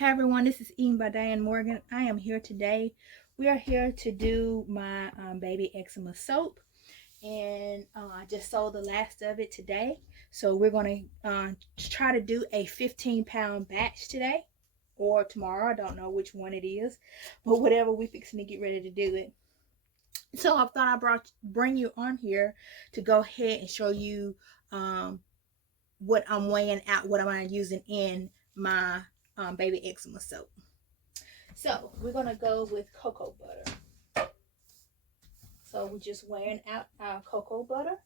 Hi everyone, this is Eating by Diane Morgan. I am here today. We are here to do my baby eczema soap, and I just sold the last of it today. So we're going to try to do a 15-pound batch today or tomorrow. I don't know which one it is, but whatever, we fixing to get ready to do it. So I thought bring you on here to go ahead and show you what I'm weighing out, what I'm using in my baby eczema soap. So we're gonna go with cocoa butter. So we're just weighing out our cocoa butter.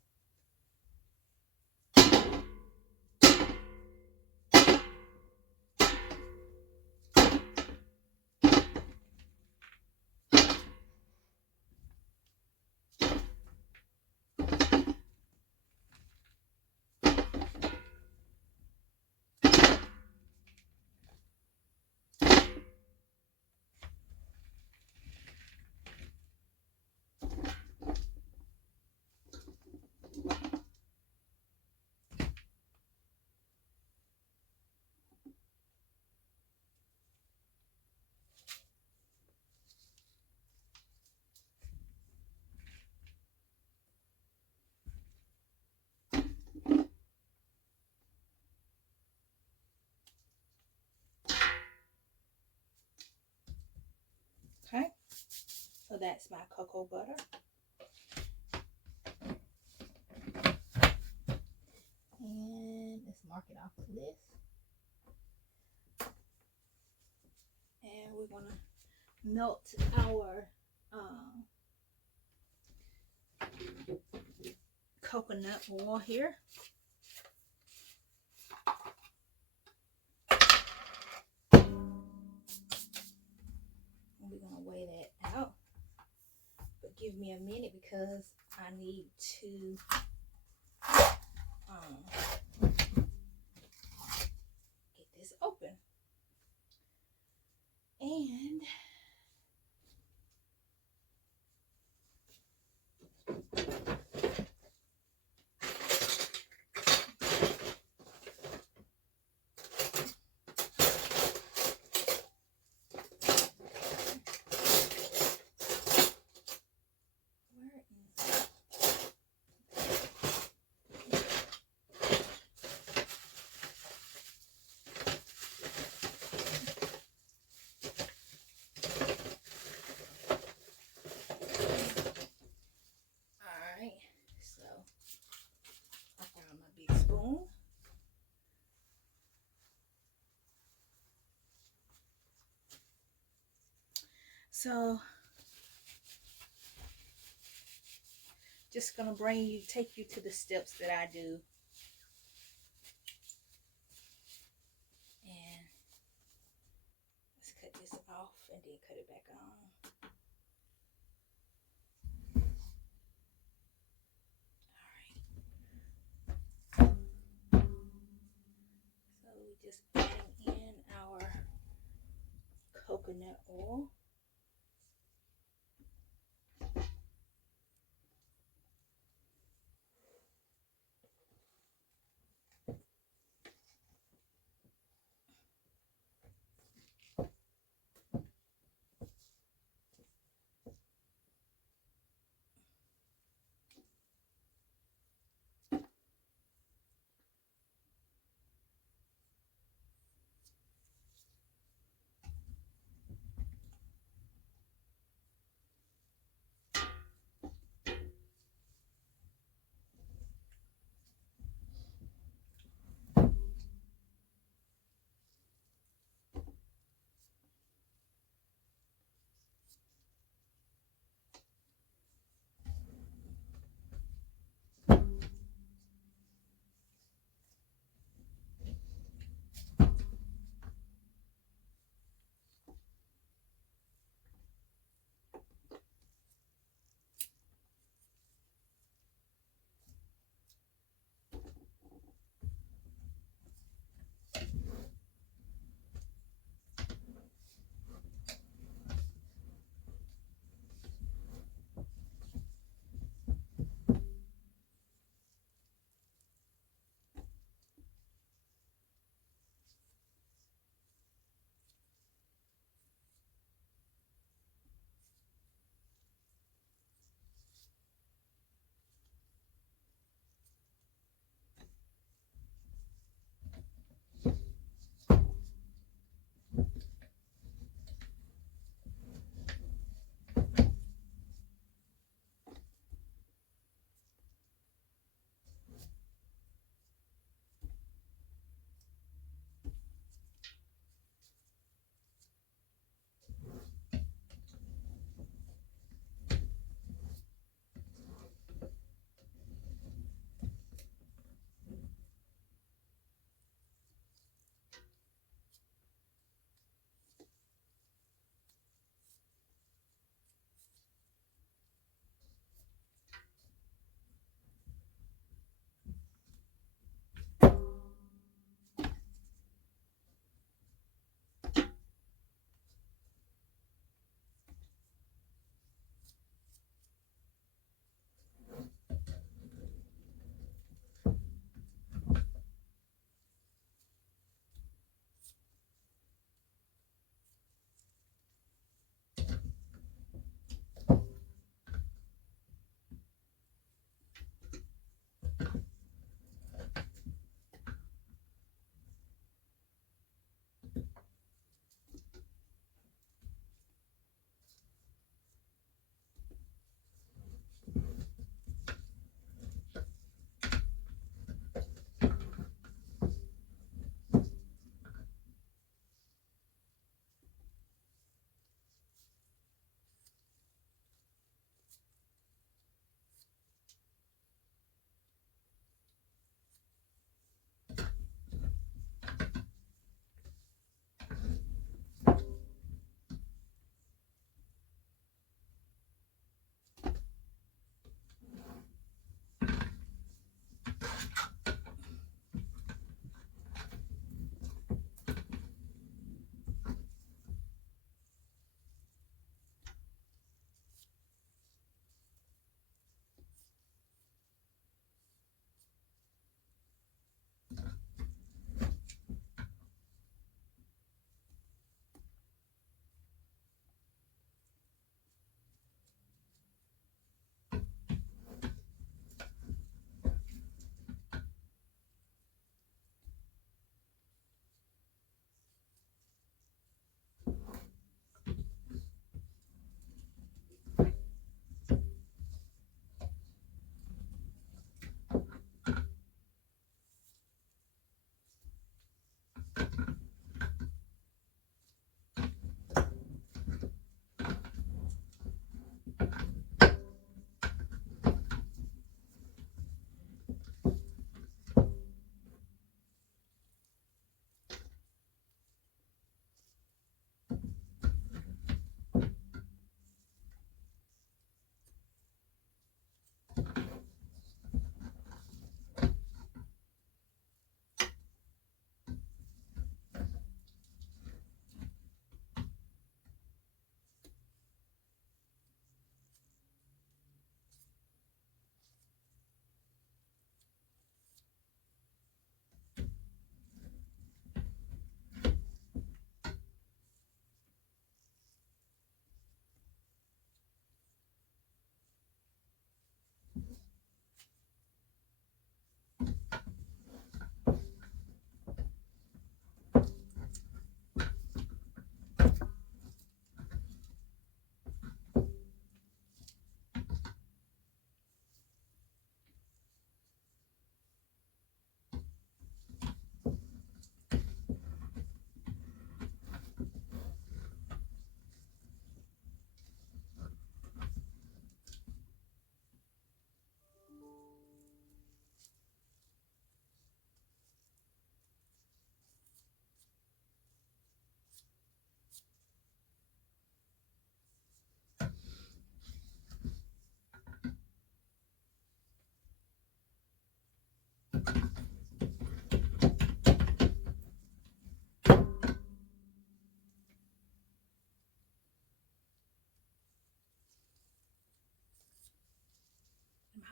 Okay, so that's my cocoa butter. And let's mark it off the list. And we're gonna melt our coconut oil here. And we're gonna weigh that out. But give me a minute because I need to get this open. And so just gonna take you to the steps that I do. And let's cut this off and then cut it back on. Alright. So we just adding in our coconut oil.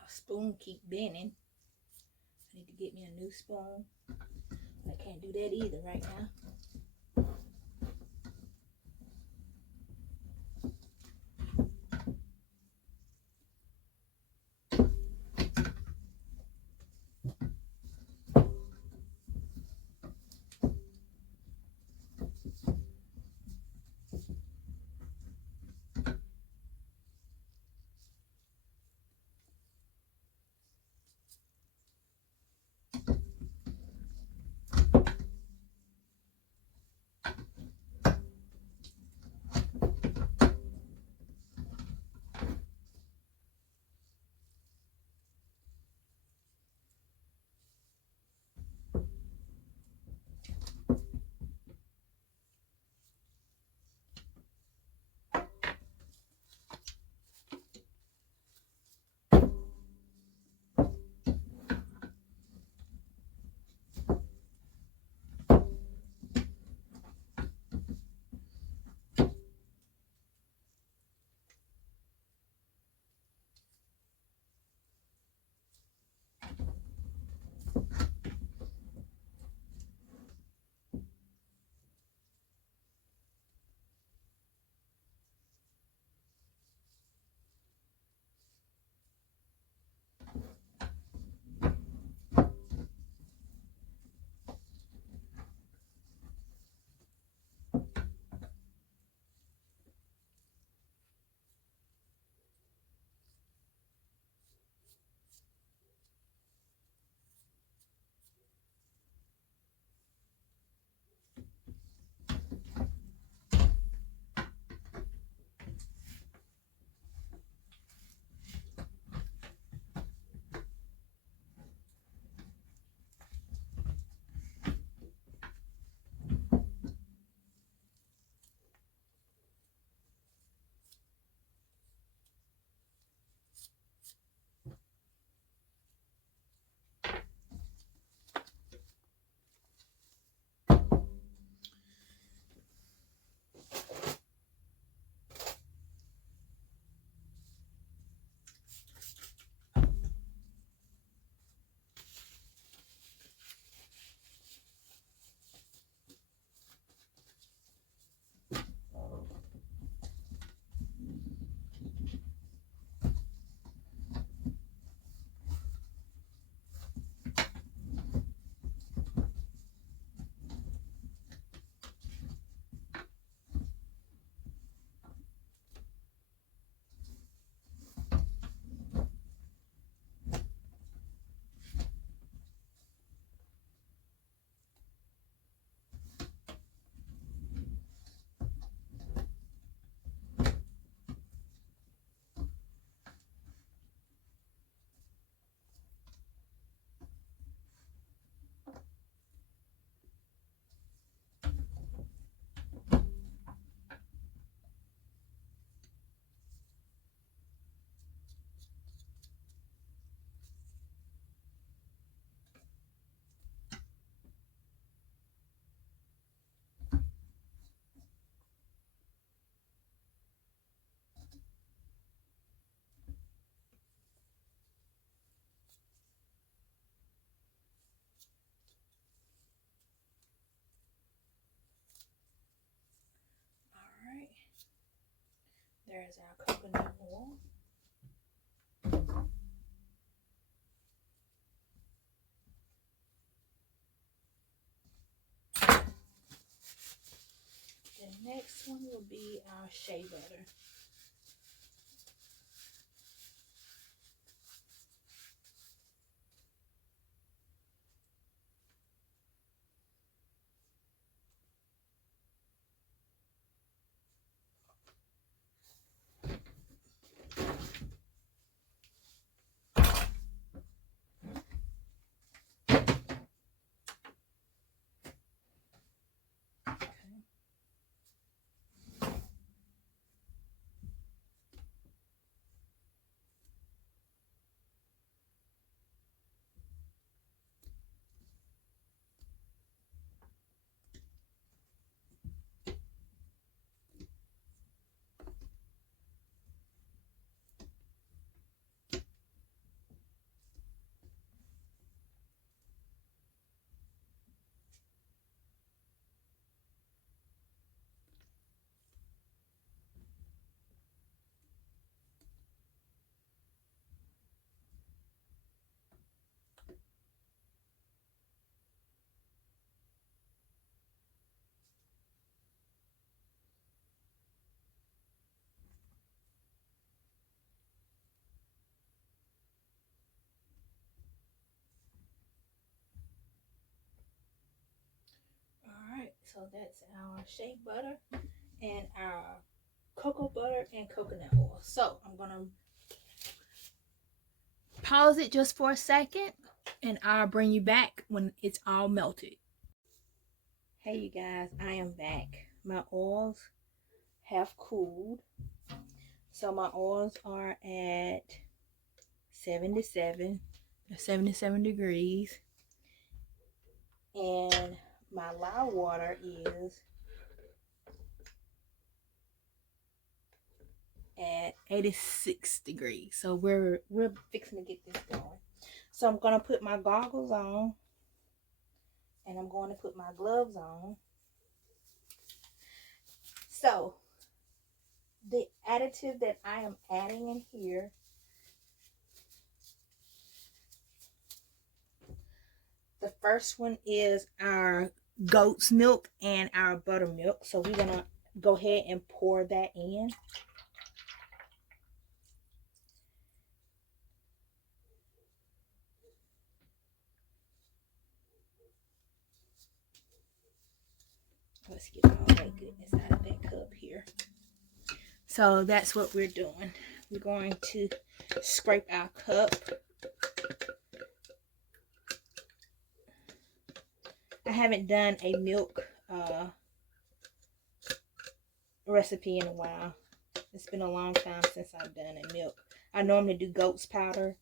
My spoon keep bending. I need to get me a new spoon. I can't do that either right now. Alright. There's our coconut oil. The next one will be our shea butter. So that's our shea butter and our cocoa butter and coconut oil. So I'm gonna pause it just for a second and I'll bring you back when it's all melted. Hey you guys, I am back. My oils have cooled. So my oils are at 77 degrees. And my lye water is at 86 degrees. So we're fixing to get this going. So I'm gonna put my goggles on and I'm going to put my gloves on. So the additive that I am adding in here, the first one is our goat's milk and our buttermilk. So we're gonna go ahead and pour that in. Let's get all that goodness out of that cup here. So that's what we're doing. We're going to scrape our cup. I haven't done a milk recipe in a while. It's been a long time since I've done a milk. I normally do goat's powder,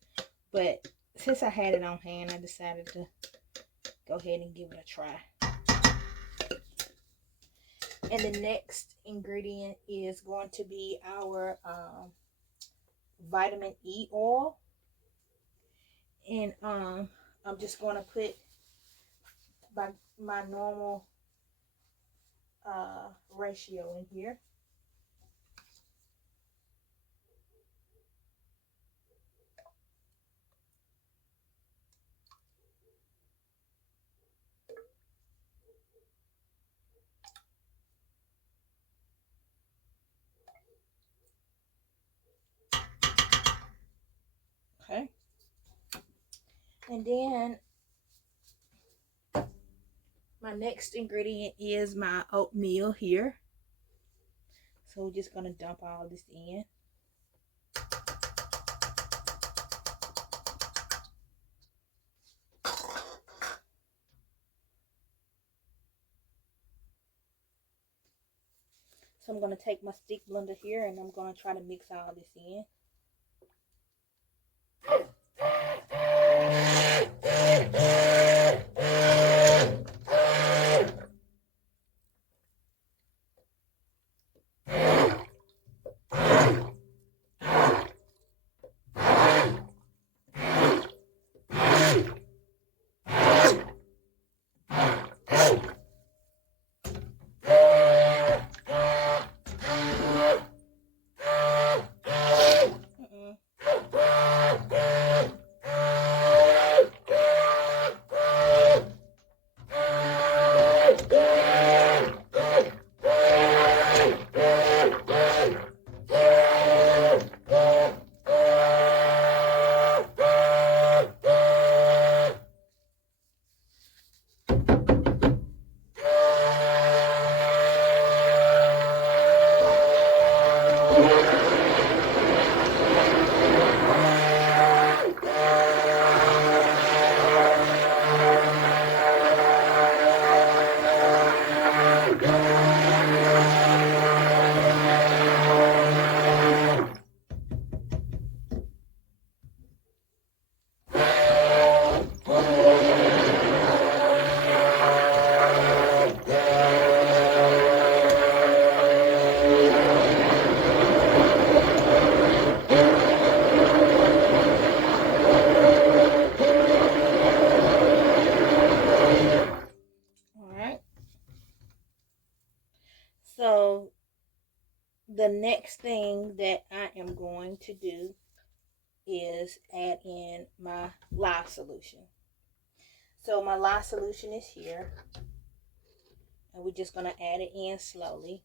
but since I had it on hand, I decided to go ahead and give it a try. And the next ingredient is going to be our vitamin E oil. And I'm just going to put my normal ratio in here. Okay. And then my next ingredient is my oatmeal here. So we're just going to dump all this in. So I'm going to take my stick blender here and I'm going to try to mix all this in. So the next thing that I am going to do is add in my lye solution. So my lye solution is here. And we're just going to add it in slowly.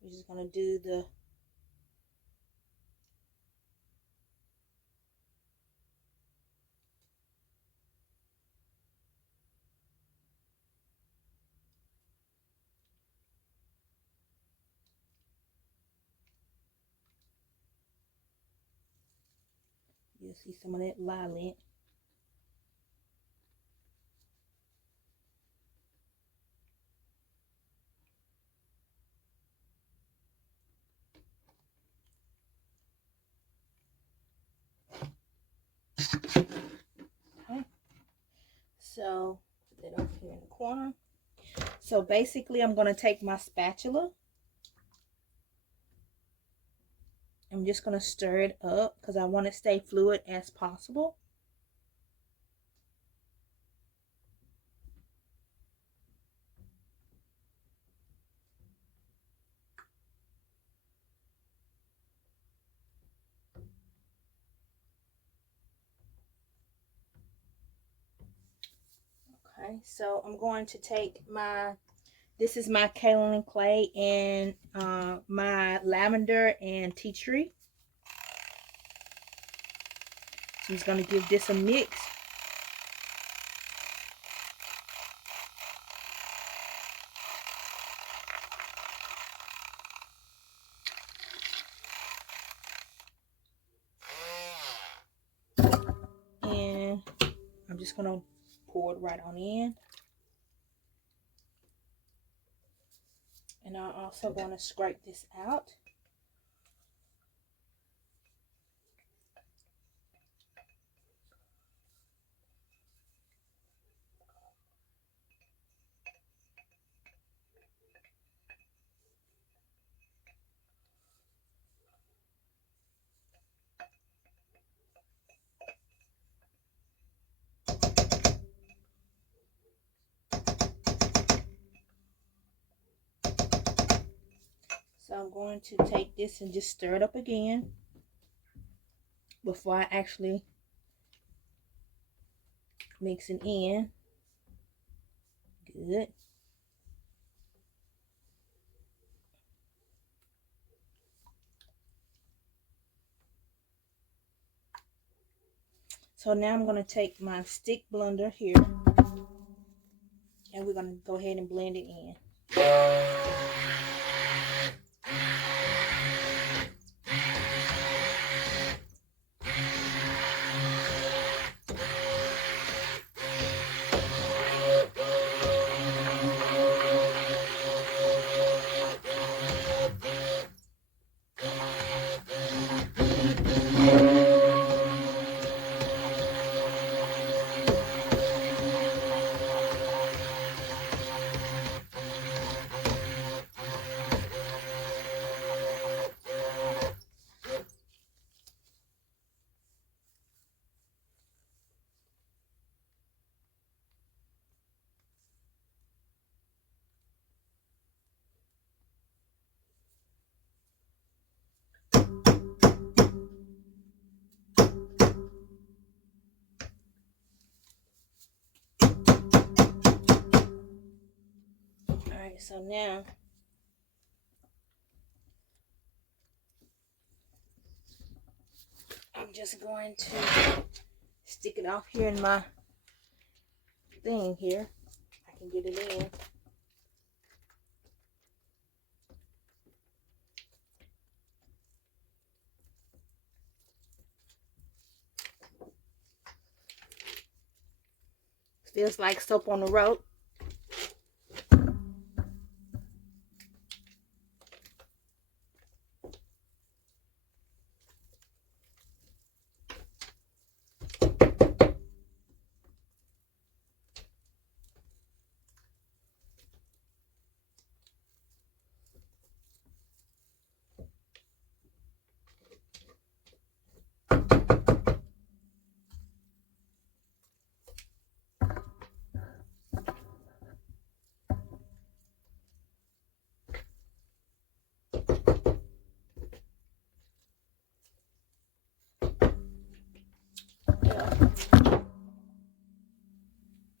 We're just going to do the You'll see some of that lilac. Okay. So put that over here in the corner. So basically I'm going to take my spatula. I'm just going to stir it up because I want to stay fluid as possible. Okay, so I'm going to take this is my kaolin clay and my lavender and tea tree. So I'm just going to give this a mix. And I'm just going to pour it right on in. And I'm also going to scrape this out. So I'm going to take this and just stir it up again before I actually mix it in. Good. So now I'm going to take my stick blender here and we're going to go ahead and blend it in. Alright, so now I'm just going to stick it off here in my thing here. I can get it in. Feels like soap on the rope.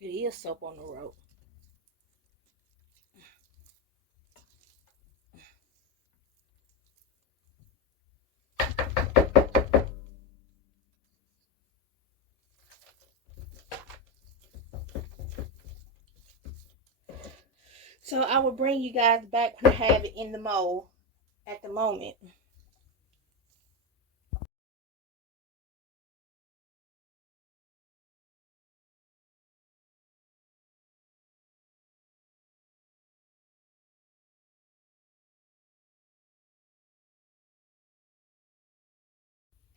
It is soap on the rope. So I will bring you guys back when I have it in the mold at the moment.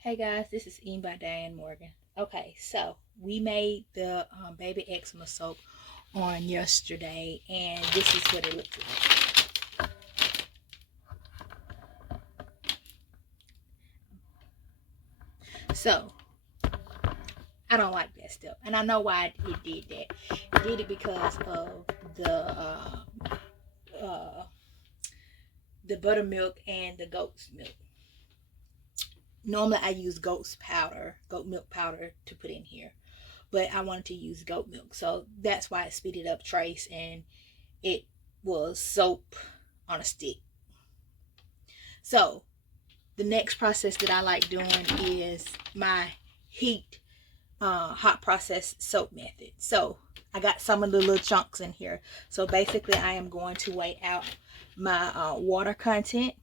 Hey guys, this is Ian by Diane Morgan. Okay, so we made the baby eczema soap on yesterday, and this is what it looks like. So I don't like that stuff, and I know why it did that. It did it because of the buttermilk and the goat's milk. Normally I use goat milk powder to put in here, but I wanted to use goat milk, so that's why it speeded up Trace, and it was soap on a stick. So the next process that I like doing is my hot process soap method. So I got some of the little chunks in here. So basically I am going to weigh out my water content.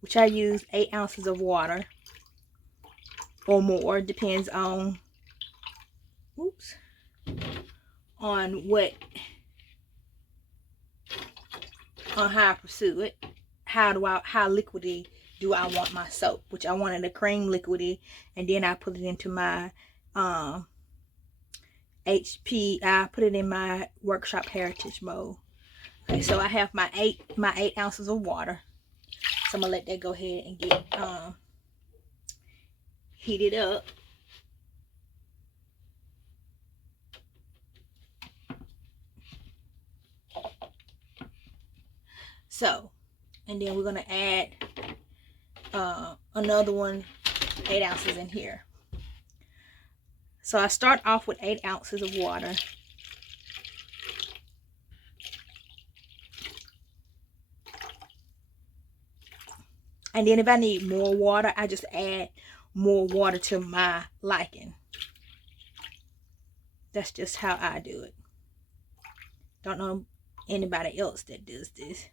Which I use 8 ounces of water or more, depends on on how I pursue it. How liquidy do I want my soap? Which I wanted a cream liquidy, and then I put it into my HP. I put it in my workshop heritage mode. Okay, so I have my 8 ounces of water. So I'm gonna let that go ahead and get heated up. So, and then we're gonna add another 8 ounces in here. So I start off with 8 ounces of water. And then if I need more water, I just add more water to my liking. That's just how I do it. Don't know anybody else that does this,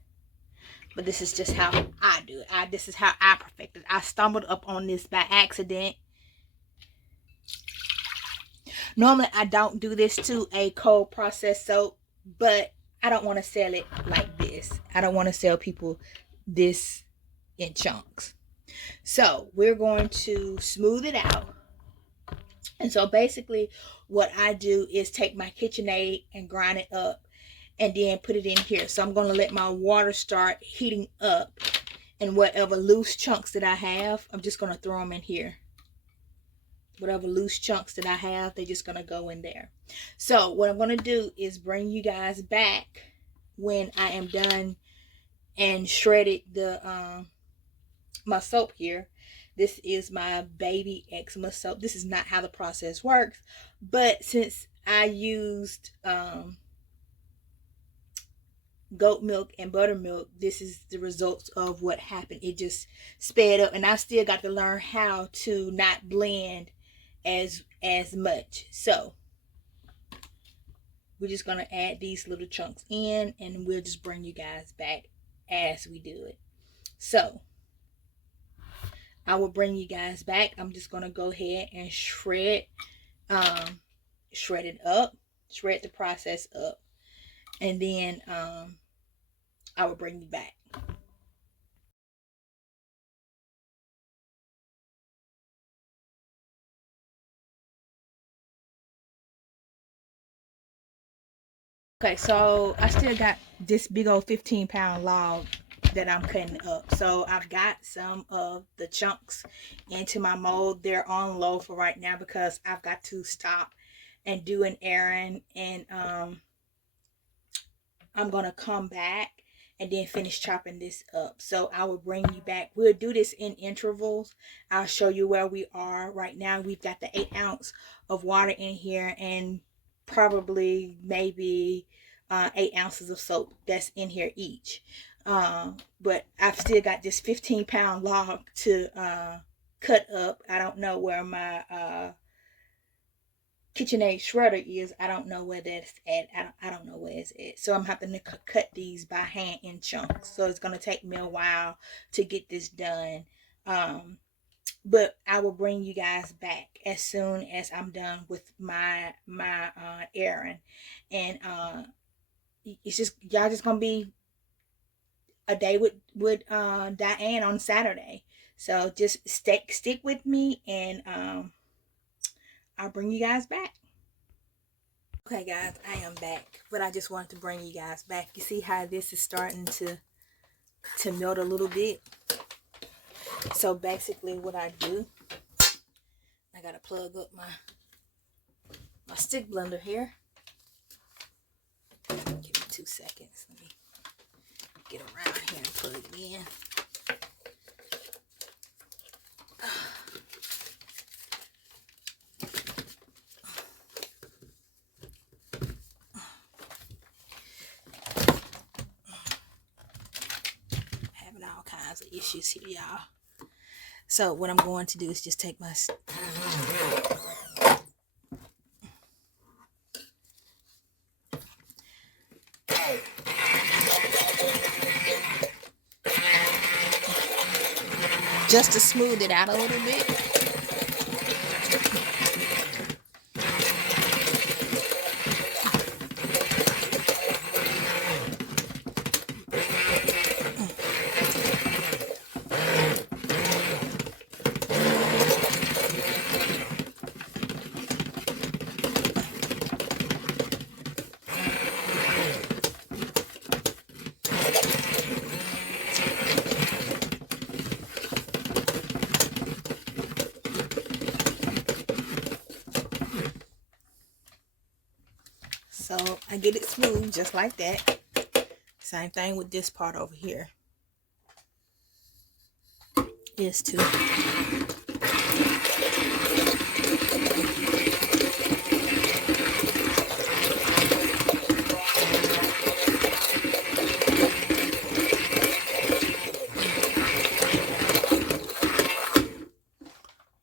but this is just how I do it. This is how I perfect it. I stumbled up on this by accident. Normally I don't do this to a cold process soap, but I don't want to sell it like this. I don't want to sell people this in chunks. So we're going to smooth it out. And so basically what I do is take my KitchenAid and grind it up and then put it in here. So I'm going to let my water start heating up, and whatever loose chunks that I have, I'm just going to throw them in here. Whatever loose chunks that I have, they're just going to go in there. So what I'm going to do is bring you guys back when I am done and shredded the my soap here. This is my baby eczema soap. This is not how the process works, but since I used goat milk and buttermilk, this is the results of what happened. It just sped up, and I still got to learn how to not blend as much. So we're just gonna add these little chunks in, and we'll just bring you guys back as we do it. So I will bring you guys back. I'm just gonna go ahead and shred it up, shred the process up, and then I will bring you back. Okay, so I still got this big old 15-pound log that I'm cutting up. So I've got some of the chunks into my mold. They're on low for right now because I've got to stop and do an errand, and I'm gonna come back and then finish chopping this up. So I will bring you back. We'll do this in intervals. I'll show you where we are right now. We've got the 8 ounce of water in here, and probably maybe 8 ounces of soap that's in here each. But I've still got this 15-pound log to cut up. I don't know where my KitchenAid shredder is. I don't know where that's at. I don't know where it's at. So I'm having to cut these by hand in chunks. So it's going to take me a while to get this done. but I will bring you guys back as soon as I'm done with my errand. And it's just, y'all just gonna be a day with Diane on Saturday. So just stick with me, and I'll bring you guys back. Okay guys, I am back, but I just wanted to bring you guys back. You see how this is starting to melt a little bit? So basically what I do, I gotta plug up my stick blender here. Give me 2 seconds. Let me get around here and plug it in. Having all kinds of issues here, y'all. So what I'm going to do is just take my just to smooth it out a little bit. So I get it smooth just like that. Same thing with this part over here. Is to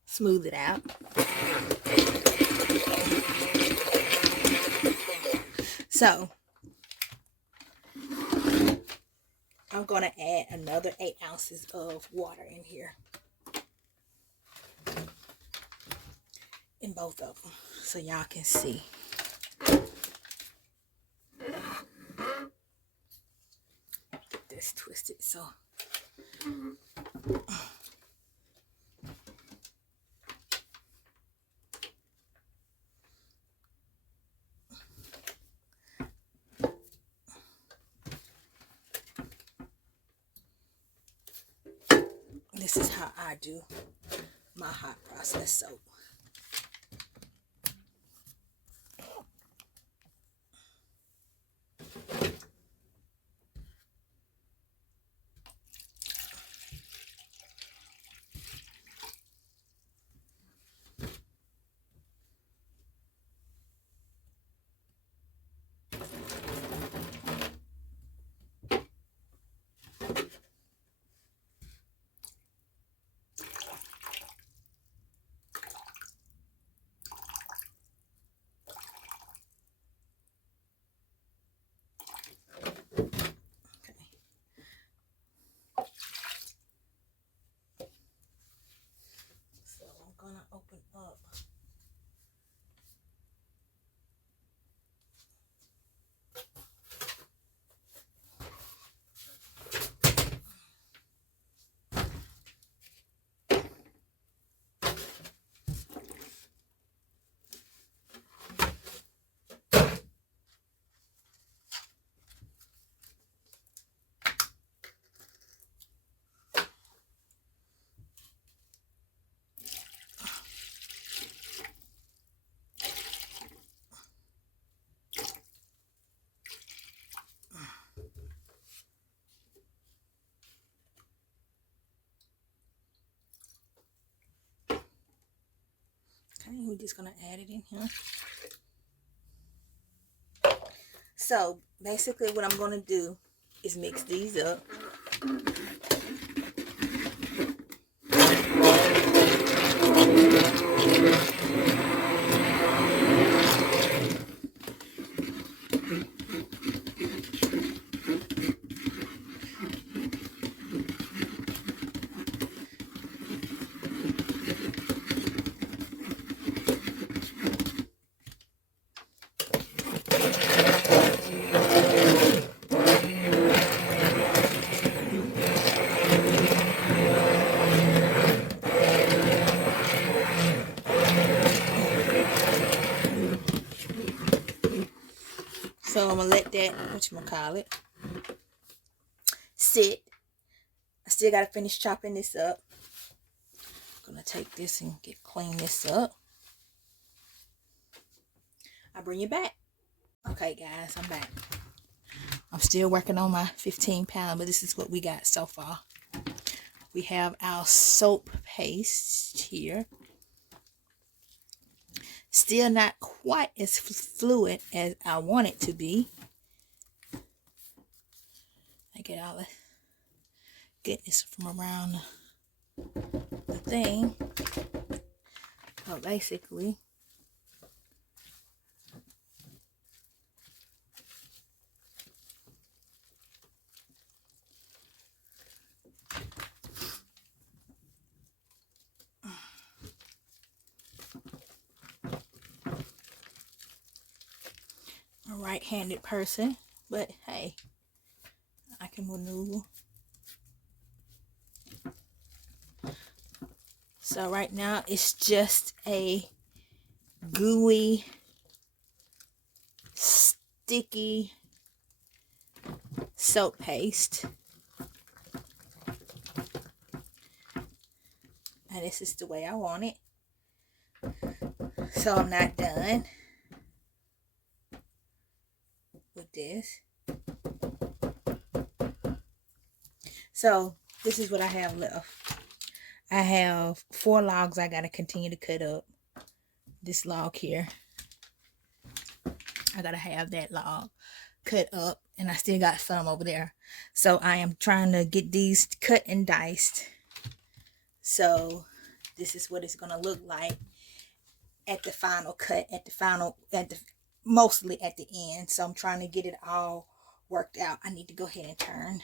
smooth it out. So I'm going to add another 8 ounces of water in here, in both of them, so y'all can see. Get this twisted. So this is how I do my hot process soap. Open up. Okay, we're just gonna add it in here. So basically what I'm gonna do is mix these up. So I'm gonna let that, whatchamacallit, sit. I still gotta finish chopping this up. I'm gonna take this and clean this up. I'll bring you back. Okay guys, I'm back. I'm still working on my 15-pound, but this is what we got so far. We have our soap paste here. Still not quite as fluid as I want it to be. I get all the goodness from around the thing. So basically, I'm a right-handed person, but hey, I can maneuver. So right now it's just a gooey, sticky soap paste. And this is the way I want it. So I'm not done with this. So this is what I have left. I have 4 logs I gotta continue to cut up. This log here, I gotta have that log cut up, and I still got some over there. So I am trying to get these cut and diced. So this is what it's gonna look like at the final cut, mostly at the end. So I'm trying to get it all worked out. I need to go ahead and turn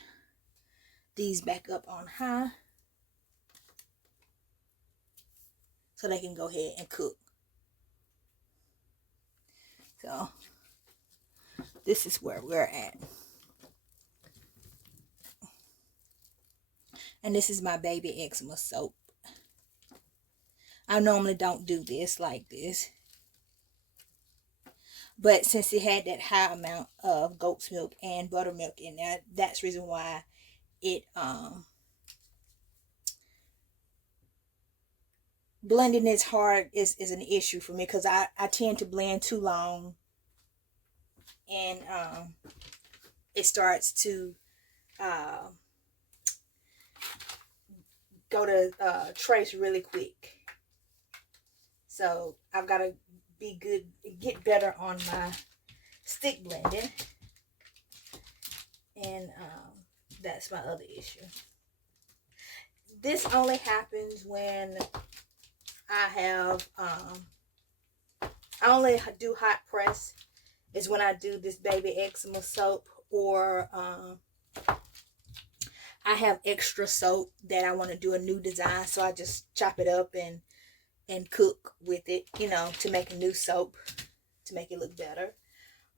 these back up on high so they can go ahead and cook. So this is where we're at. And this is my baby eczema soap. I normally don't do this like this, but since it had that high amount of goat's milk and buttermilk in there, that's the reason why it blending is hard, is an issue for me, because I tend to blend too long, and it starts to go to trace really quick. So I've got to be good, get better on my stick blending, and that's my other issue. This only happens when I have I only do hot press, is when I do this baby eczema soap, or I have extra soap that I want to do a new design, so I just chop it up and cook with it, you know, to make a new soap, to make it look better.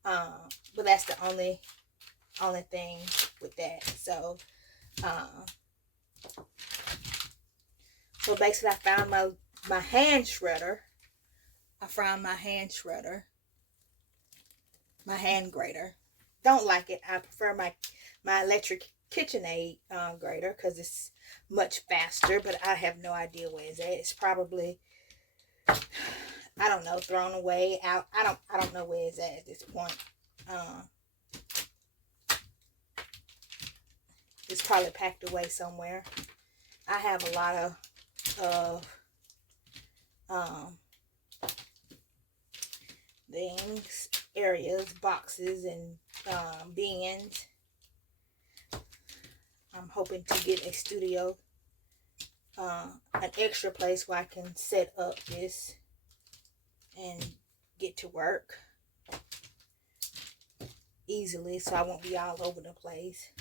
But that's the only thing with that. So so basically I found my hand shredder. I found my hand shredder, my hand grater. Don't like it. I prefer my electric KitchenAid grater, because it's much faster, but I have no idea where it's at. It's probably, I don't know, thrown away, out. I don't know where it's at this point. It's probably packed away somewhere. I have a lot of things, areas, boxes, and bins. I'm hoping to get a studio, an extra place where I can set up this and get to work easily, so I won't be all over the place.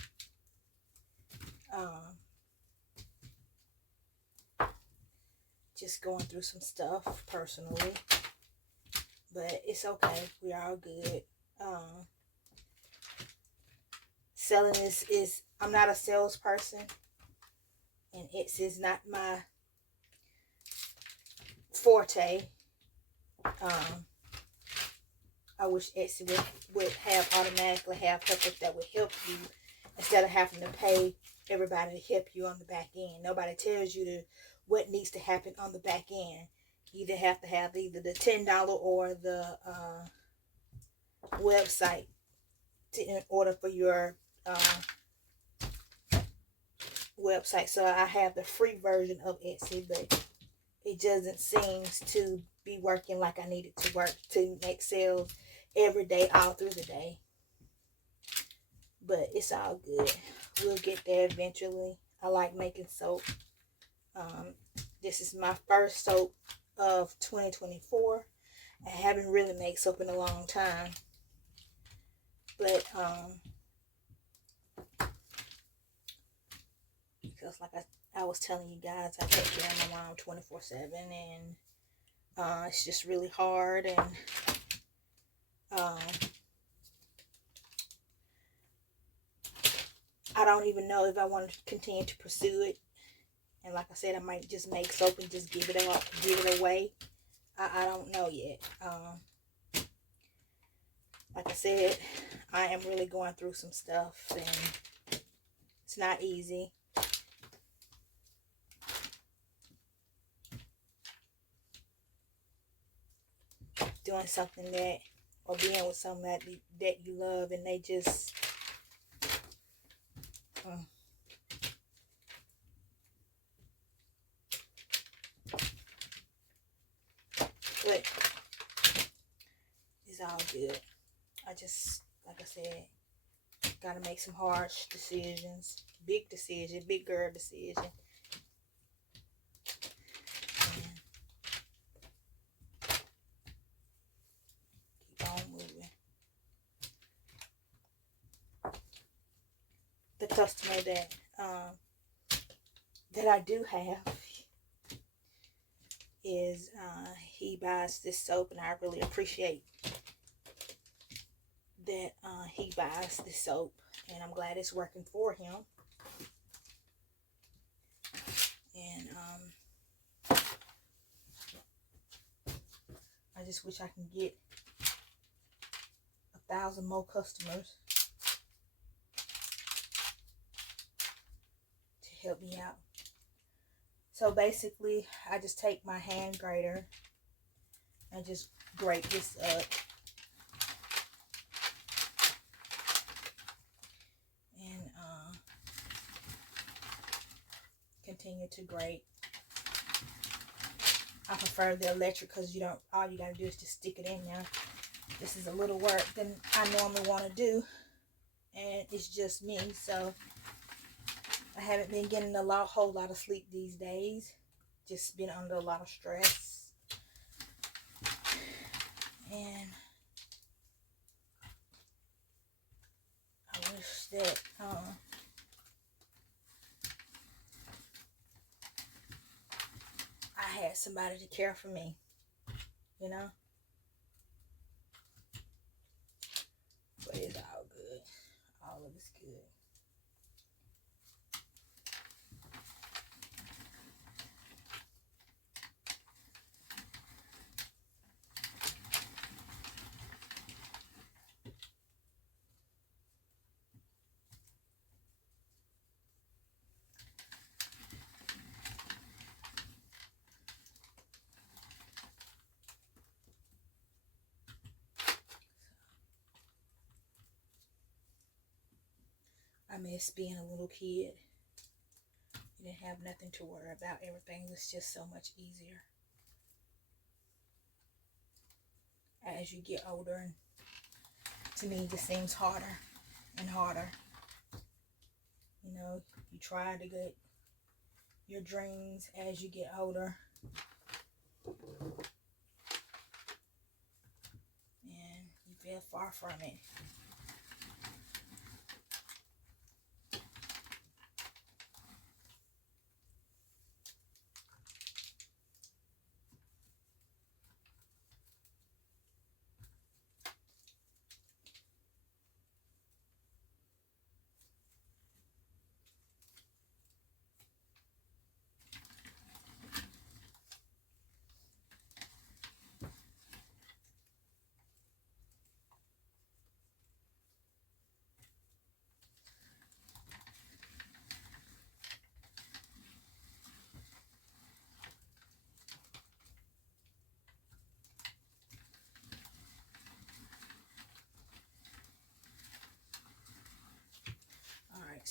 Just going through some stuff personally, but it's okay. We're all good. Selling is I'm not a salesperson, and it's not my forte. I wish Etsy would have automatically have helpers that would help you instead of having to pay everybody to help you on the back end. Nobody tells you what needs to happen on the back end. You either have to have either the $10 or the website in order for your website. So I have the free version of Etsy, but it doesn't seem to be working like I need it to work to make sales every day, all through the day. But it's all good. We'll get there eventually. I like making soap. This is my first soap of 2024. I haven't really made soap in a long time. But because like I was telling you guys, I take care of my mom 24/7, and it's just really hard, and I don't even know if I want to continue to pursue it. And like I said, I might just make soap and just give it away. I don't know yet. Like I said, I am really going through some stuff, and it's not easy. Doing something that, or being with someone that you love, and they just but it's all good. I just, like I said, gotta make some harsh decisions, big girl decision. And keep on moving. The customer that I do have is he buys this soap, and I really appreciate that he buys this soap, and I'm glad it's working for him. And I just wish I can get 1,000 more customers to help me out. So basically, I just take my hand grater and just grate this up. And continue to grate. I prefer the electric because all you gotta do is just stick it in there. This is a little work than I normally want to do, and it's just me, so I haven't been getting a whole lot of sleep these days. Just been under a lot of stress, and I wish that I had somebody to care for me, you know. But it's all good. All of it's good. I miss being a little kid. You didn't have nothing to worry about. Everything was just so much easier. As you get older, and to me, it just seems harder and harder. You know, you try to get your dreams as you get older, and you feel far from it.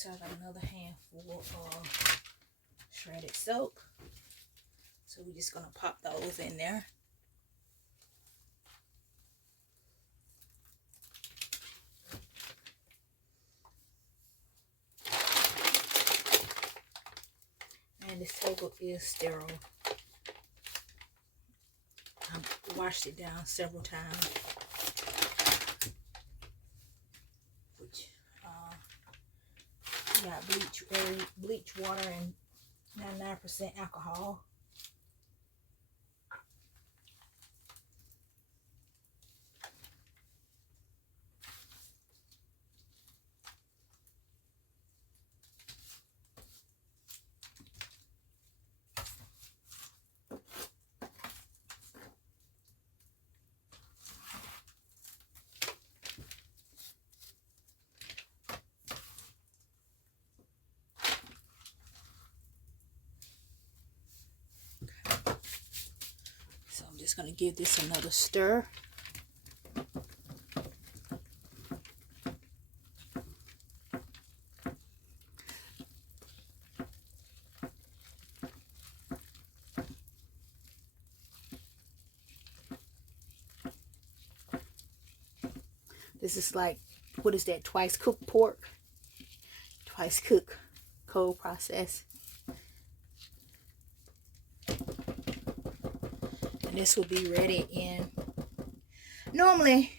So I got another handful of shredded soap. So we're just going to pop those in there. And this table is sterile. I've washed it down several times. Which got bleach water and 99% alcohol. So I'm just going to give this another stir. This is like, what is that? Twice cooked pork. Twice cooked, cold process. And this will be ready in, normally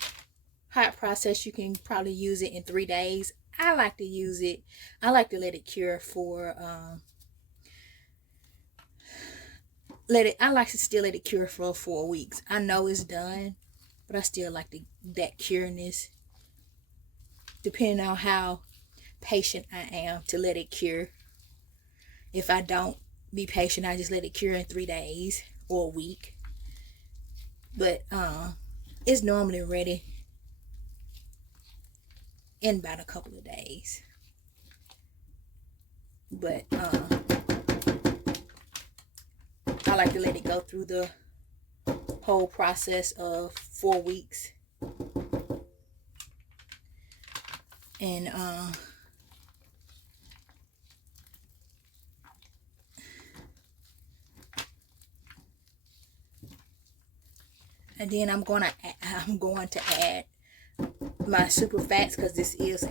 hot process you can probably use it in 3 days. I like to use it, I like to let it cure for I like to still let it cure for 4 weeks. I know it's done, but I still like that cureness, depending on how patient I am to let it cure. If I don't be patient, I just let it cure in 3 days or a week. But it's normally ready in about a couple of days. But I like to let it go through the whole process of 4 weeks. And then I'm going to add my super fats, because this is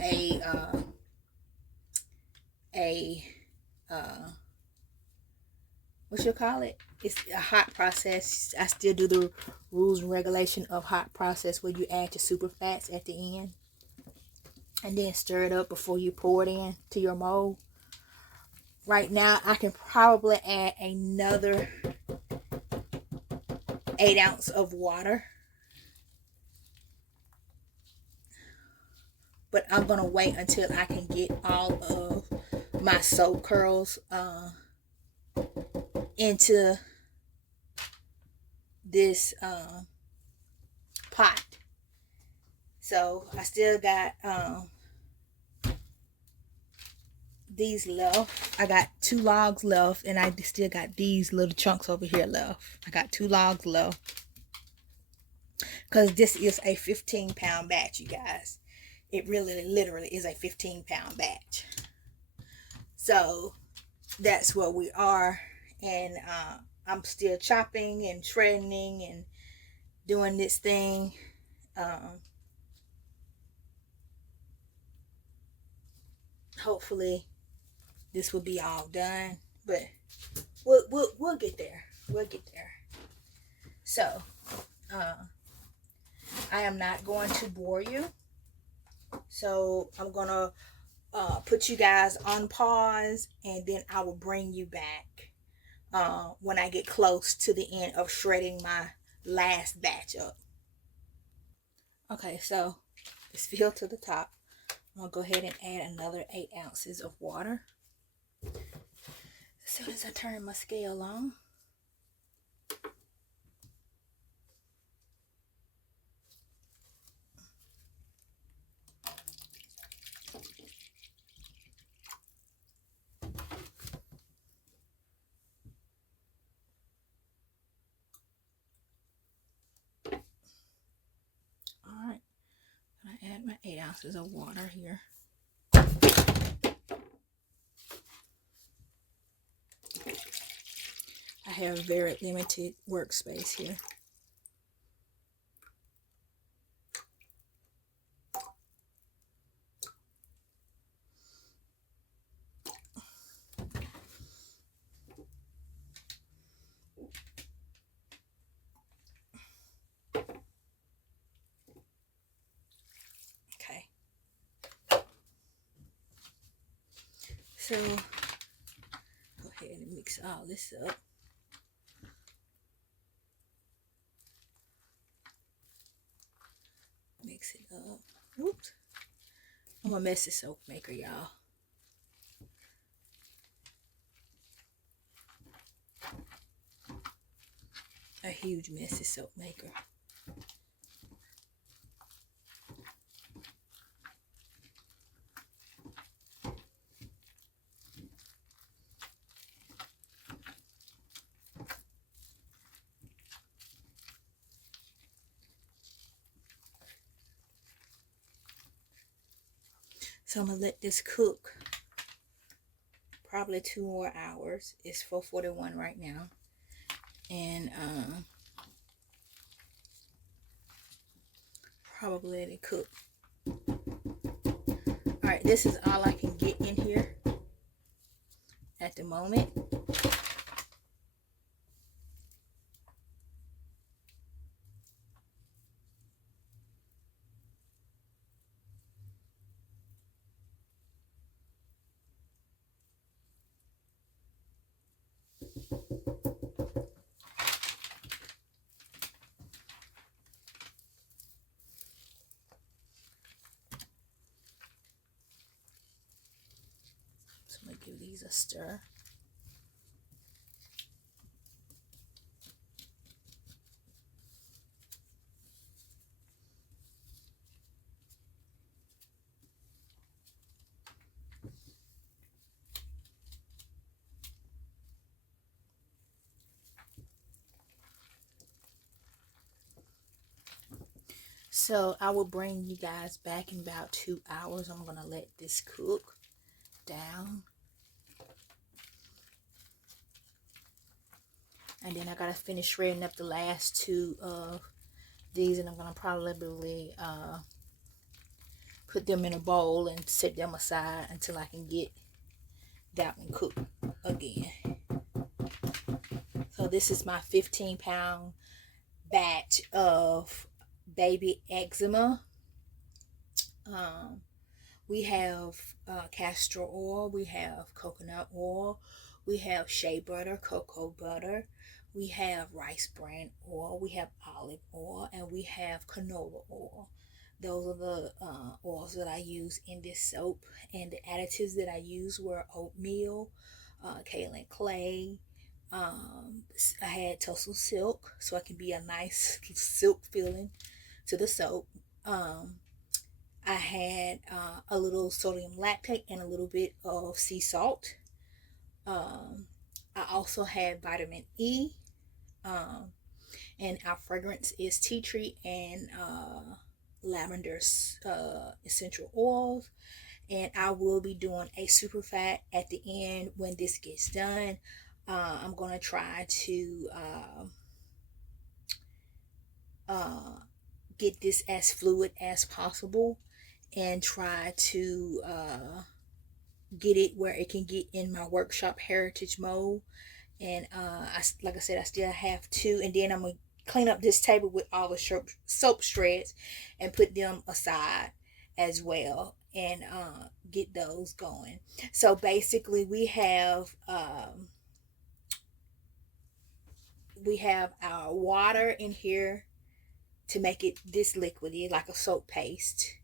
what you call it? It's a hot process. I still do the rules and regulation of hot process, where you add your super fats at the end and then stir it up before you pour it in to your mold. Right now I can probably add another 8 ounces of water, but I'm gonna wait until I can get all of my soap curls into this pot. So I still got these left. I got 2 logs left, and I still got these little chunks over here left. I got 2 logs left, because this is a 15-pound batch, you guys. It really literally is a 15-pound batch. So that's where we are. And I'm still chopping and shredding and doing this thing. Hopefully this will be all done, but we'll get there. We'll get there. So I am not going to bore you. So I'm gonna put you guys on pause, and then I will bring you back when I get close to the end of shredding my last batch up. Okay, so it's filled to the top. I'm gonna go ahead and add another 8 ounces of water. As soon as I turn my scale on. Alright, I add my 8 ounces of water here. have very limited workspace here. Okay. So go ahead and mix all this up. Mix it up. Oops. I'm a messy soap maker, y'all. A huge messy soap maker. So I'm gonna let this cook probably 2 more hours. It's 4:41 right now, and probably let it cook. All right, this is all I can get in here at the moment. So I'm gonna give these a stir. So I will bring you guys back in about 2 hours. I'm gonna let this cook down. And then I gotta finish shredding up the last 2 of these, and I'm gonna probably put them in a bowl and set them aside until I can get that one cooked again. So this is my 15-pound batch of baby eczema. We have castor oil, we have coconut oil, we have shea butter, cocoa butter, we have rice bran oil, we have olive oil, and we have canola oil. Those are the oils that I use in this soap. And the additives that I use were oatmeal, kaolin clay. I had tussle silk, so it can be a nice silk feeling to the soap. I had a little sodium lactate and a little bit of sea salt. I also had vitamin E. And our fragrance is tea tree and lavender essential oils. And I will be doing a super fat at the end when this gets done. I'm going to try to get this as fluid as possible and try to get it where it can get in my workshop heritage mode. And like I said, I still have 2, and then I'm going to clean up this table with all the soap shreds and put them aside as well, and get those going. So basically we have our water in here to make it this liquidy, like a soap paste.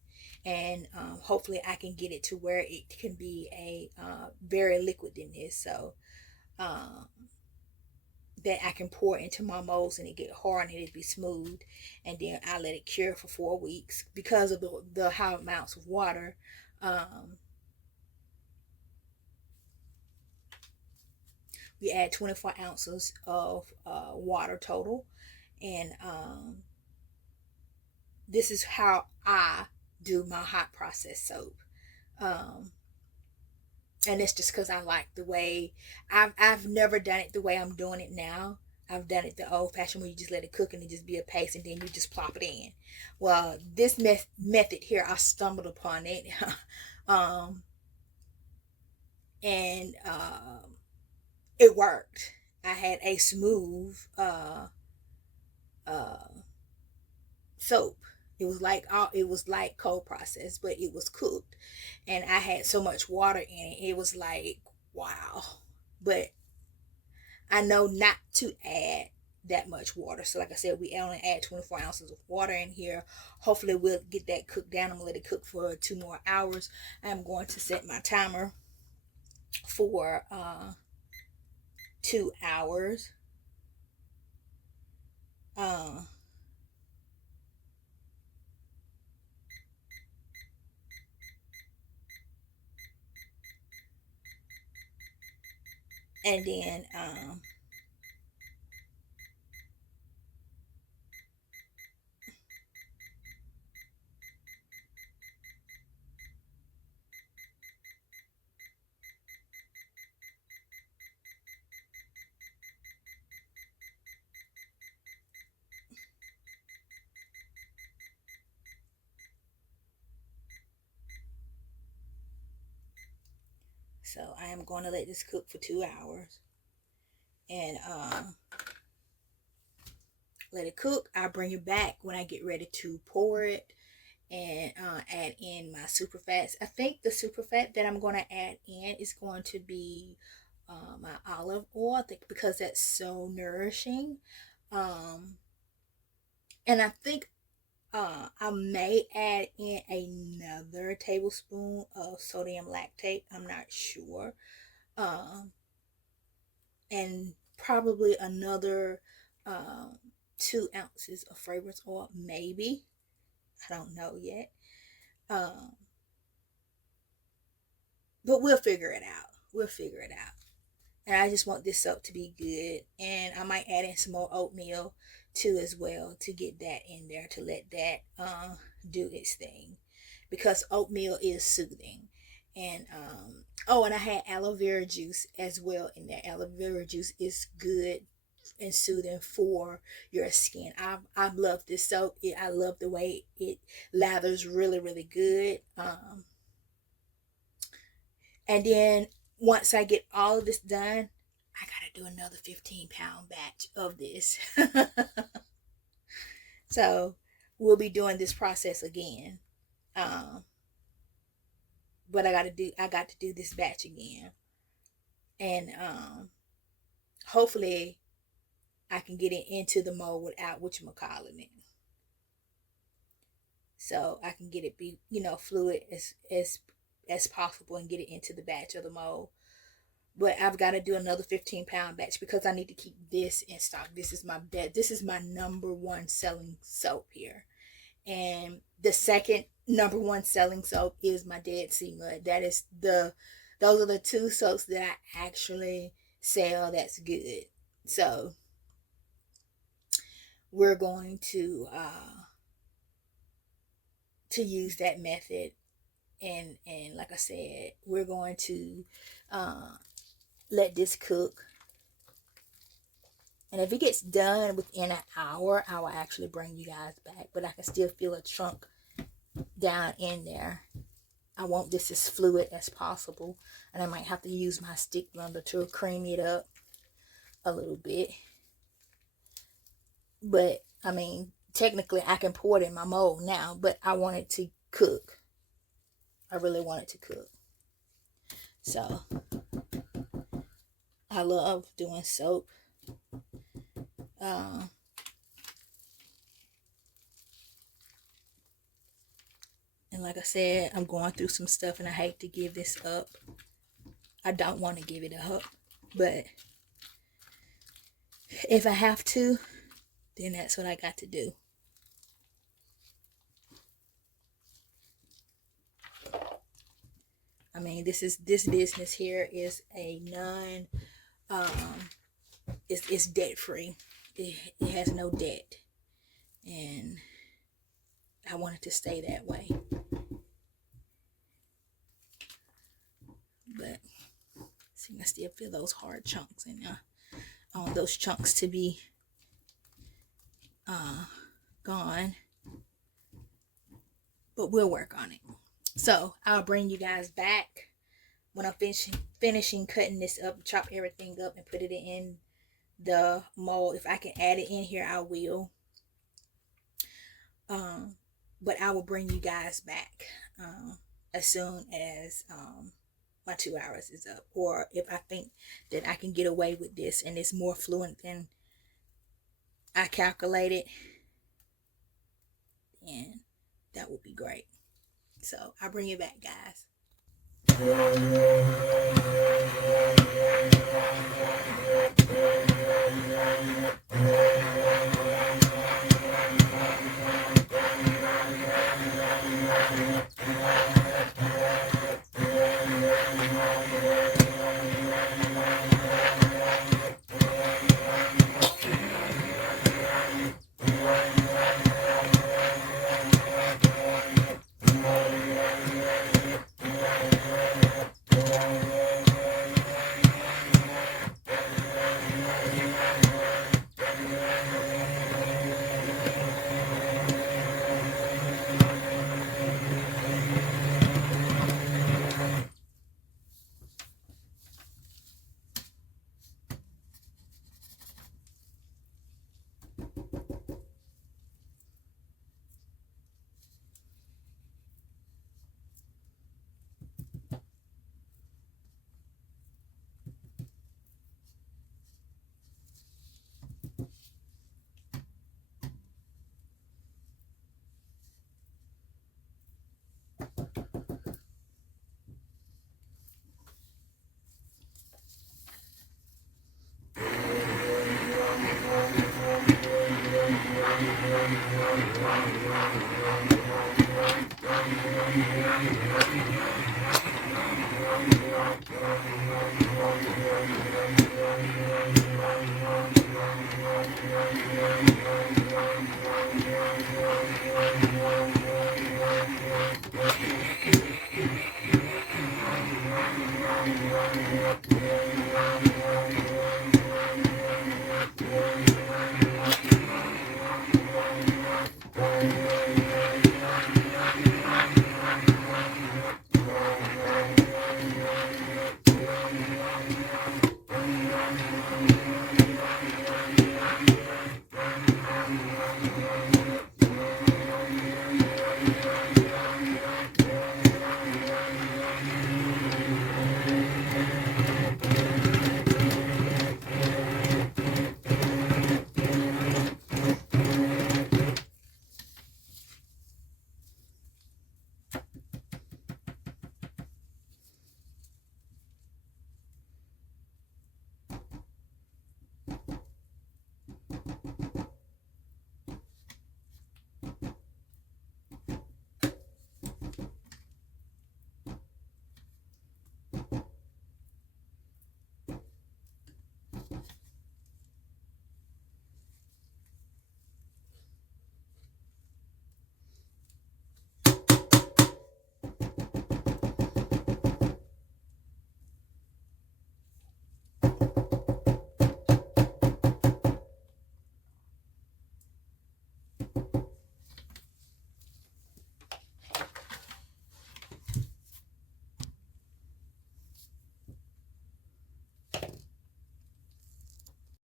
And hopefully I can get it to where it can be a very liquid in this, so that I can pour into my molds and it get hard and it'll be smooth. And then I let it cure for 4 weeks because of the high amounts of water. We add 24 ounces of water total. And this is how I do my hot process soap. And it's just because I like the way I've never done it the way I'm doing it now. I've done it the old fashioned where you just let it cook and it just be a paste and then you just plop it in. Well, this method here, I stumbled upon it. um, and it worked. I had a smooth uh, soap. It was like cold processed, but it was cooked, and I had so much water in it. It was like wow, but I know not to add that much water. So like I said, we only add 24 ounces of water in here. Hopefully we'll get that cooked down. I'm gonna let it cook for 2 more hours. I'm going to set my timer for 2 hours. Uh, and then so I am going to let this cook for 2 hours, and let it cook. I'll bring it back when I get ready to pour it and add in my super fats. I think the super fat that I'm going to add in is going to be my olive oil. I think because that's so nourishing. Um, and I think I may add in another tablespoon of sodium lactate. I'm not sure. Um, and probably another um, 2 ounces of fragrance oil, maybe. I don't know yet. Um, but we'll figure it out. We'll figure it out. And I just want this soap to be good. And I might add in some more oatmeal too as well to get that in there to let that do its thing, because oatmeal is soothing. And oh, and I had aloe vera juice as well in there. Aloe vera juice is good and soothing for your skin. I love this soap. I love the way it lathers really really good. And then once I get all of this done, I gotta do another 15-pound batch of this. So we'll be doing this process again. Um, but I got to do this batch again. And hopefully I can get it into the mold without whatchamacallit it. So I can get it be, fluid as possible and get it into the batch of the mold. But I've got to do another 15-pound batch because I need to keep this in stock. This is my bed. This is my number one selling soap here. And the second number one selling soap is my Dead Sea Mud. Those are the two soaps that I actually sell that's good. So we're going to use that method, and like I said, we're going to let this cook. And if it gets done within an hour, I will actually bring you guys back. But I can still feel a chunk down in there. I want this as fluid as possible. And I might have to use my stick blender to cream it up a little bit. But, I mean, technically I can pour it in my mold now. But I want it to cook. I really want it to cook. So, I love doing soap. And like I said, I'm going through some stuff and I hate to give this up. I don't want to give it up. But if I have to, then that's what I got to do. I mean, this business here is a it's debt free. It has no debt, and I want it to stay that way. But See, I still feel those hard chunks in there. I want those chunks to be gone, but we'll work on it. So I'll bring you guys back when I'm finishing cutting this up, chop everything up and put it in the mold. If I can add it in here, I will. But I will bring you guys back as soon as my 2 hours is up, or if I think that I can get away with this and it's more fluent than I calculated, then that would be great. So I'll bring you back, guys.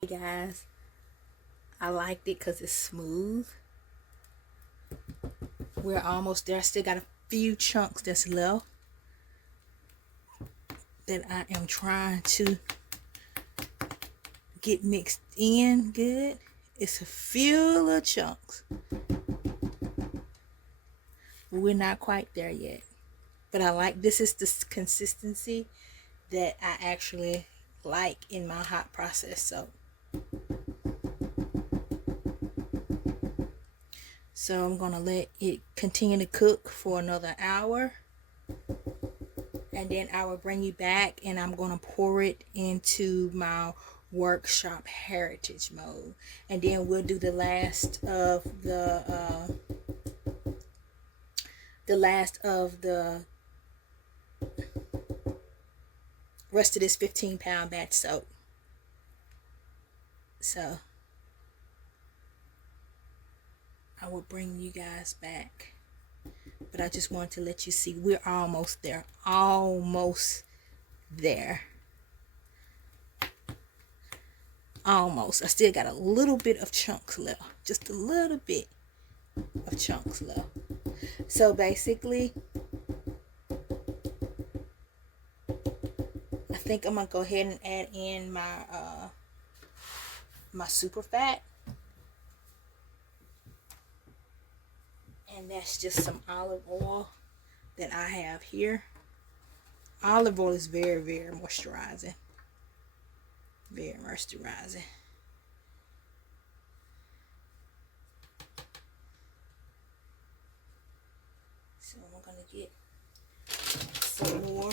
Hey guys, I liked it because it's smooth. We're almost there. I still got a few chunks that's left that I am trying to get mixed in good. It's a few little chunks, but we're not quite there yet. But I like, this is the consistency that I actually like in my hot process soap. So I'm gonna let it continue to cook for another hour, and then I will bring you back and I'm gonna pour it into my workshop heritage mode, and then we'll do the last of the rest of this 15-pound batch soap. So I will bring you guys back, but I just wanted to let you see we're almost there. Almost there. Almost. I still got a little bit of chunks left. Just a little bit of chunks left. So basically, I think I'm gonna go ahead and add in my my super fat, and that's just some olive oil that I have here. Olive oil is very, very moisturizing. Very moisturizing. So I'm gonna get some more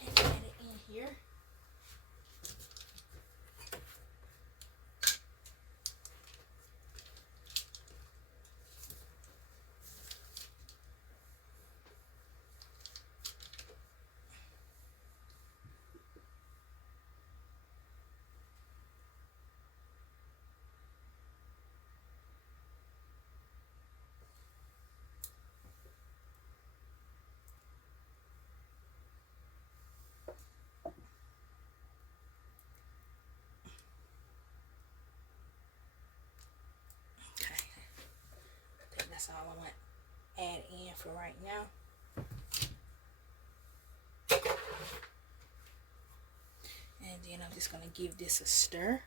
and add it in here. That's all I want to add in for right now. And then I'm just going to give this a stir.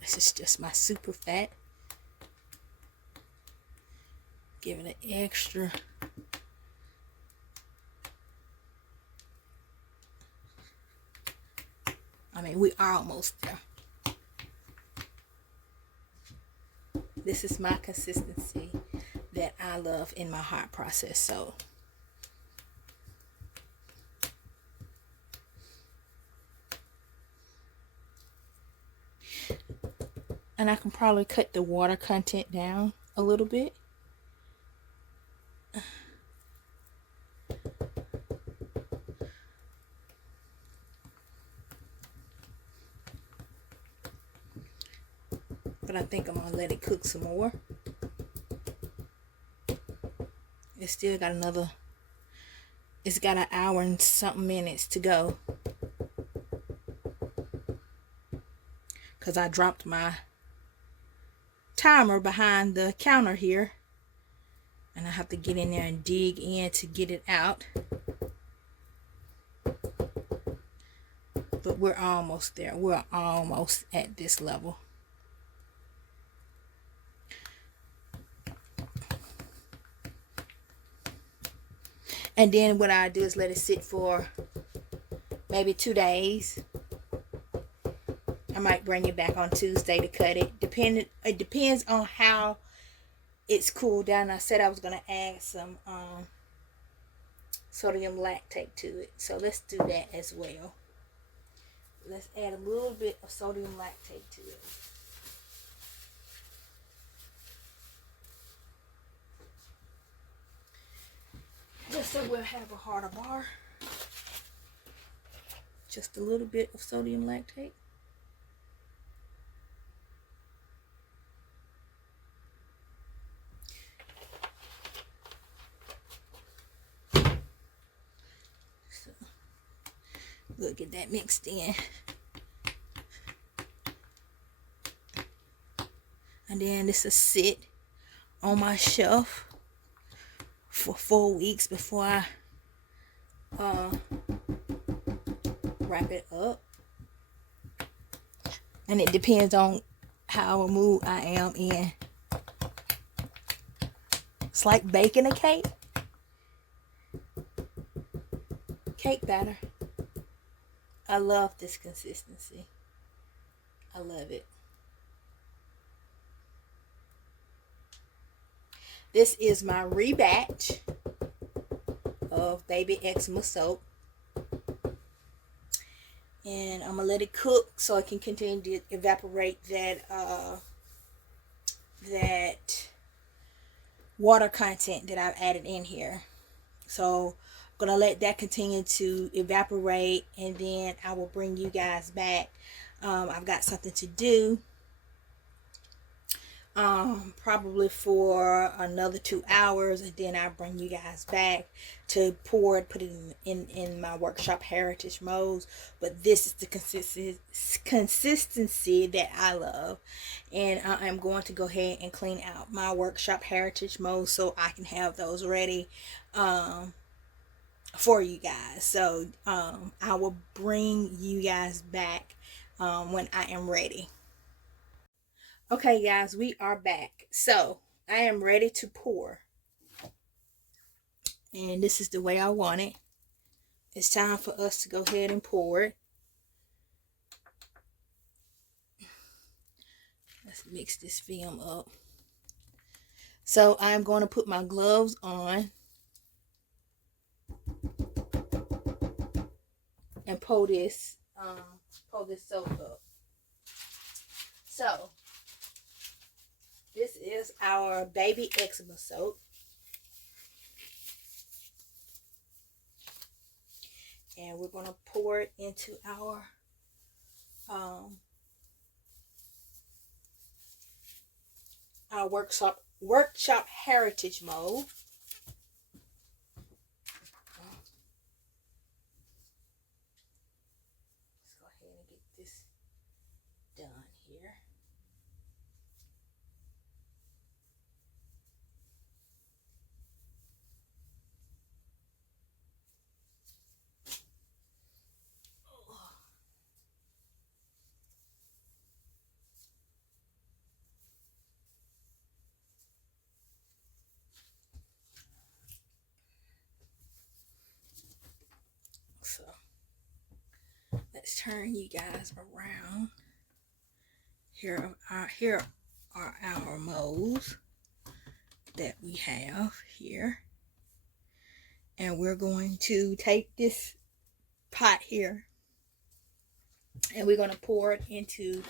This is just my super fat. Give it an extra. I mean, we are almost there. This is my consistency that I love in my hot process soap. And I can probably cut the water content down a little bit. But I think I'm going to let it cook some more. It's still got another, it's got an hour and something minutes to go. Because I dropped my timer behind the counter here. And I have to get in there and dig in to get it out. But we're almost there. We're almost at this level. And then what I do is let it sit for maybe 2 days. I might bring it back on Tuesday to cut it. It depends on how it's cooled down. I said I was going to add some sodium lactate to it. So let's do that as well. Let's add a little bit of sodium lactate to it. Just so we'll have a harder bar. Just a little bit of sodium lactate. So, we'll get that mixed in. And then this will sit on my shelf for 4 weeks before I wrap it up. And it depends on how mood I am in. It's like baking a cake. Cake batter. I love this consistency. I love it. This is my rebatch of baby eczema soap. And I'm going to let it cook so it can continue to evaporate that that water content that I've added in here. So I'm gonna let that continue to evaporate, and then I will bring you guys back. I've got something to do, probably for another 2 hours, and then I'll bring you guys back to pour it, put it in my workshop heritage modes. But this is the consistency that I love, and I'm going to go ahead and clean out my workshop heritage modes so I can have those ready for you guys. So I will bring you guys back when I am ready. Okay, guys, we are back. So I am ready to pour, and this is the way I want it. It's time for us to go ahead and pour it. Let's mix this film up. So I'm going to put my gloves on and pour this soap up. So this is our baby eczema soap. And we're going to pour it into our workshop heritage mode. Let's go ahead and get this done here. So let's turn you guys around. Here are our molds that we have here. And we're going to take this pot here and we're going to pour it into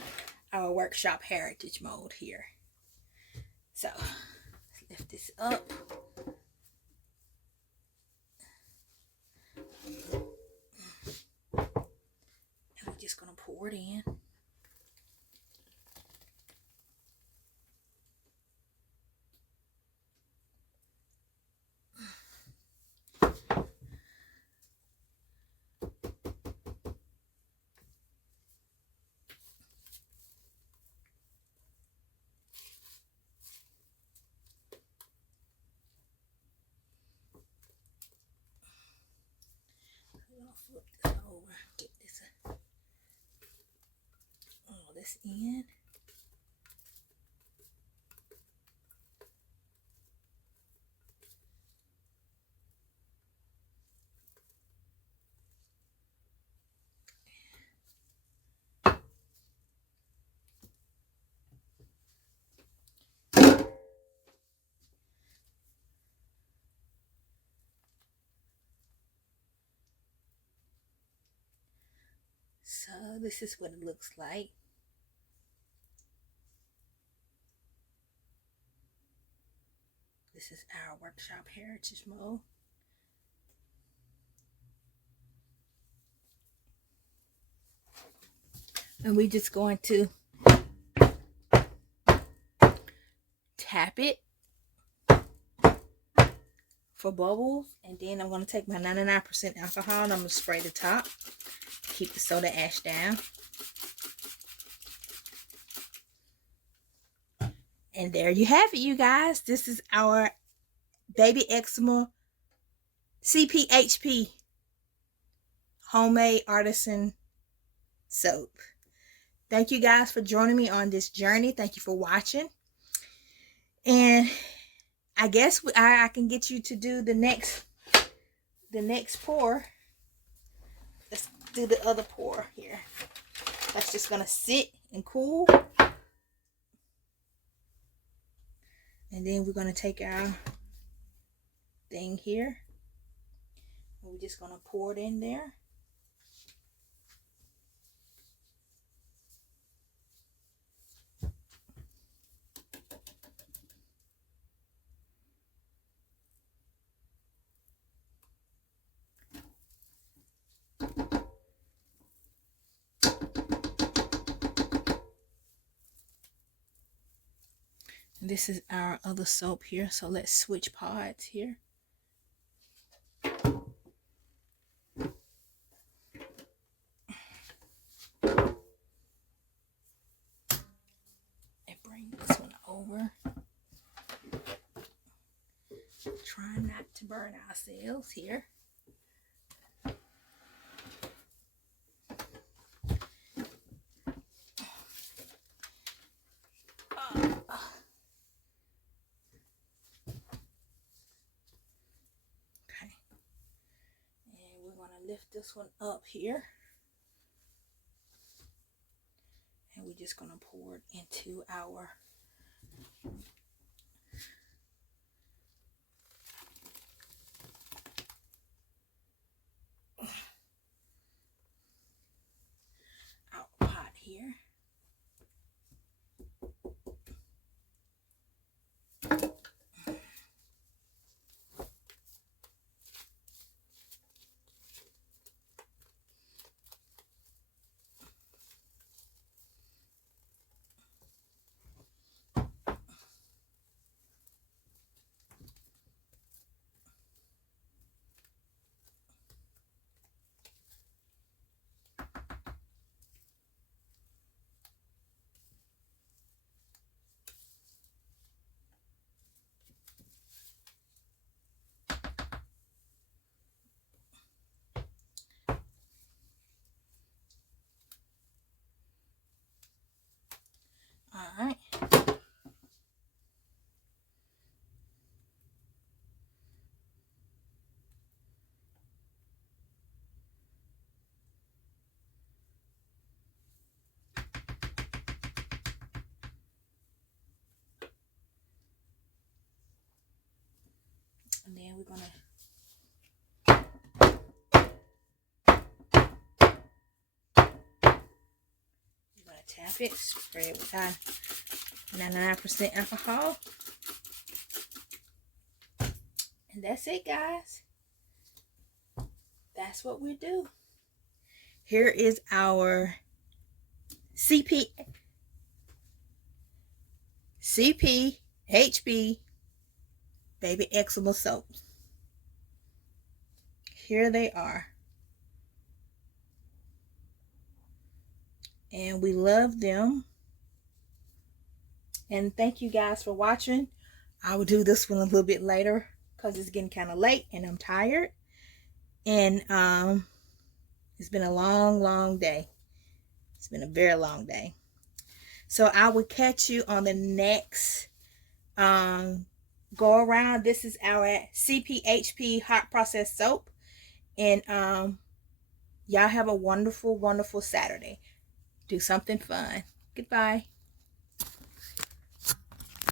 our workshop heritage mold here. So let's lift this up. And we're just going to pour it in. Flip this over, get this all this in. So this is what it looks like. This is our workshop heritage mode. And we're just going to tap it for bubbles. And then I'm going to take my 99% alcohol and I'm going to spray the top. Keep the soda ash down. And there you have it, you guys. This is our baby eczema CPHP homemade artisan soap. Thank you guys for joining me on this journey. Thank you for watching. And I guess I can get you to do the next pour. Let's do the other pour here. That's just gonna sit and cool. And then we're gonna take our thing here. And we're just gonna pour it in there. This is our other soap here, so let's switch pods here. And bring this one over. Try not to burn ourselves here. Lift this one up here, and we're just going to pour it into our pot here. All right. And then we're going to tap it, spray it with our 99% alcohol. And that's it, guys. That's what we do. Here is our CPHP baby eczema soaps. Here they are. And we love them. And thank you guys for watching. I will do this one a little bit later because it's getting kind of late and I'm tired. And it's been a long day. It's been a very long day. So I will catch you on the next go around. This is our CPHP hot process soap. And y'all have a wonderful Saturday. Do something fun. Goodbye.